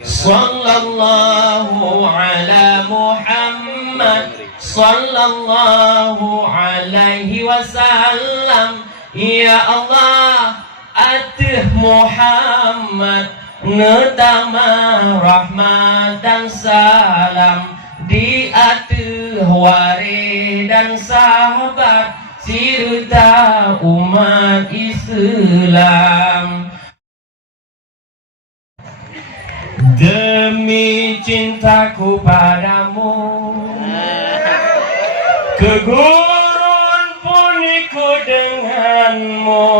Sallallahu ala Muhammad, sallallahu alaihi wasallam. Ya Allah, atuh Muhammad, ngetama rahmat dan salam di atuh wari dan sahabat serta umat Islam. Demi cintaku padamu, kegurun puniku denganmu,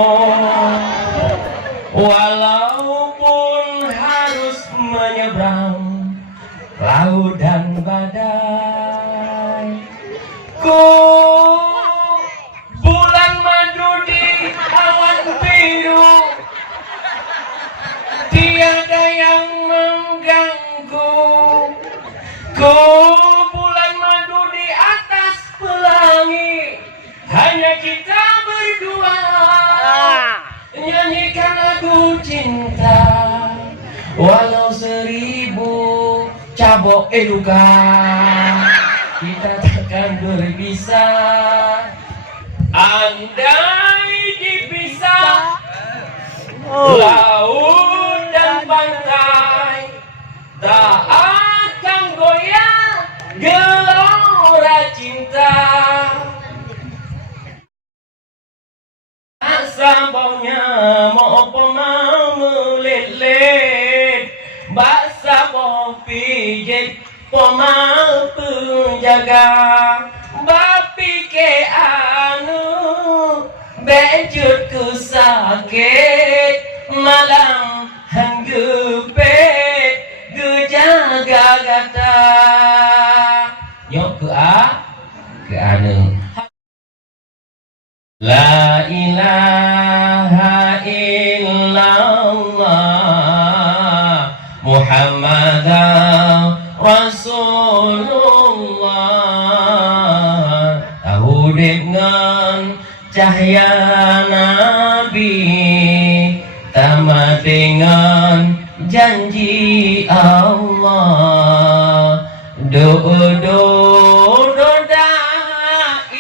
walaupun harus menyeberang laut dan badai. Ku bulan madu di awan biru, tiada yang mengganggu. Ku bulan madu di atas pelangi, hanya kita berdua nyanyikan lagu cinta. Walau 1000 cabok luka, kita takkan berpisah. Andai dipisah laut dan pantai, tak akan goyah gelora cinta. Sabaunya mau melelet, basa mau pijit poma penjaga, bapi ke anu bejut ku sakit malam hanggupet gejaga gata. Nyok ke anu. La ilaha illallah Muhammadan Rasulullah. Tahu dengan cahaya Nabi, tamat dengan janji Allah.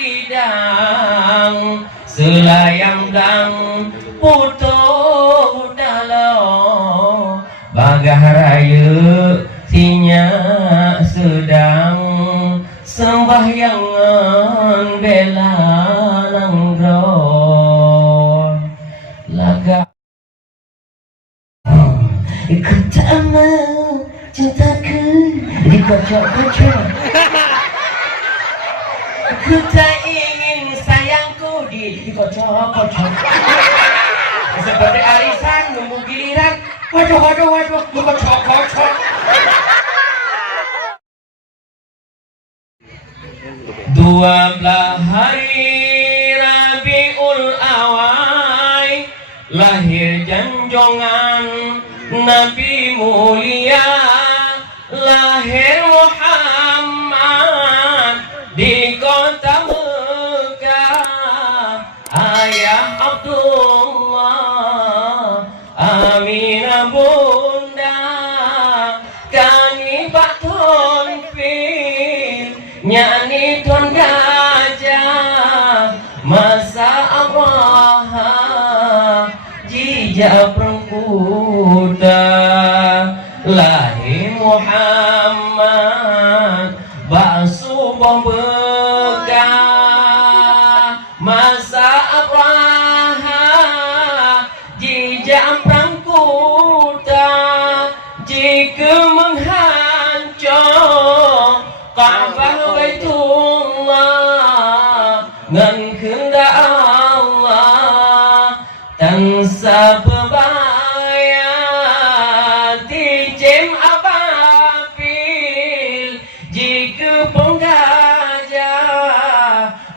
Idang selayang dan putuh dalam bagah raya sinya sedang sembahyangan bela nanggro laga ikut sama cintaku dikocok-kocok. Ku tak ingin sayangku dikocok-kocok. Seperti arisan nunggu giliran, waduh dikocok-kocok. 12 hari Rabiul Awal lahir janjongan Nabi mulia, lahir Muhammad di kota Mekah. Ayah Abdullah, Aminah bunda, kani Pak Tonfil, nyanyi Tuan Gajah, masa Abraha, jijak perengkuda, lahir Muhammad, bakso bom Bekah, masa Abraha, jijak perengkuda, jika menghancur Ka'bah Baitullah ngan kehendak Allah tansa bebaya tijem ababil jika penggajah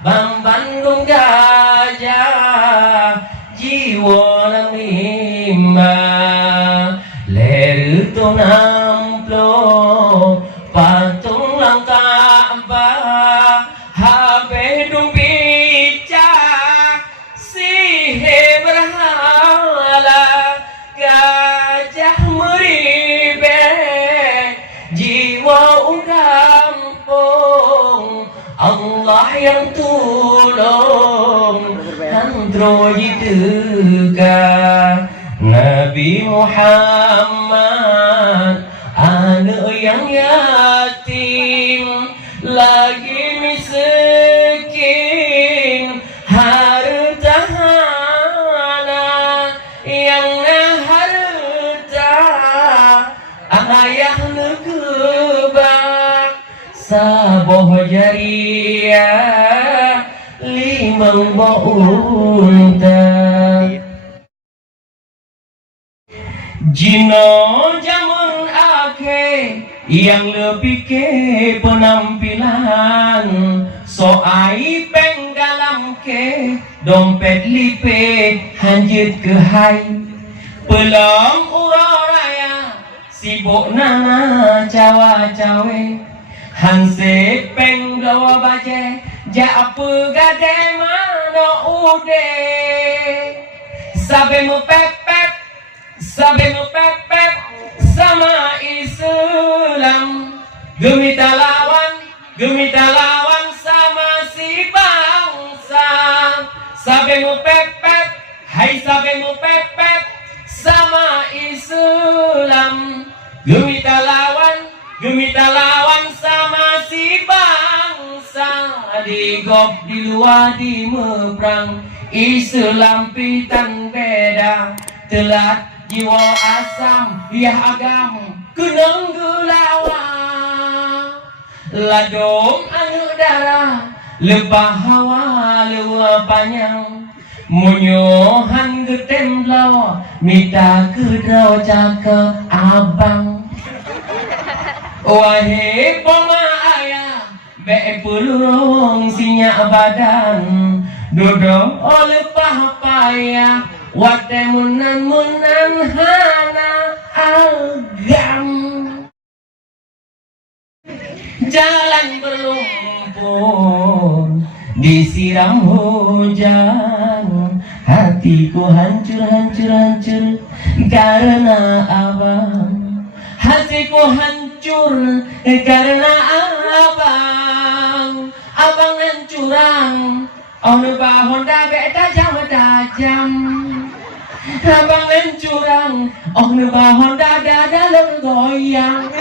Bandung gajah jiwa lang lima leru to namplo patung lang Ka'bah habe dung bica sihe berhala gajah meribe Allah yang tolong Handro jitega Nabi Muhammad anak yang yatim lagi miskin hartana yang harta ayah nekebak saboh jariah limang unta Jino jamun akhir yang lebih ke penampilan soai penggalam ke dompet lipe hanjit ke hai pelom uroraya sibuk nana cawa-cawe hanse penggawa baje ja apa gade mano ude sabe mu pep-pep sabe mu pep-pep sama Islam gemita lawan sama si bangsa sabe mu pep-pep hai sabe mu pep-pep sama Islam gemita lawan sama si bangsa digop di luar di mebrang Islam pitan beda telat jiwa asam biah agam kenang gelawa ladong anu darah lebah hawa lewa panjang munyohan getemblau minta kedraw jaka abang wahai poma ayah be pulung sinyak badan dodong oleh pahapaya wate munan hana agam jalan berlumpur disiram hujan hatiku hancur karena abang hatiku hancur karena abang nan curang onu bahonda beta tajam abang nan curang onu bahonda dada goyang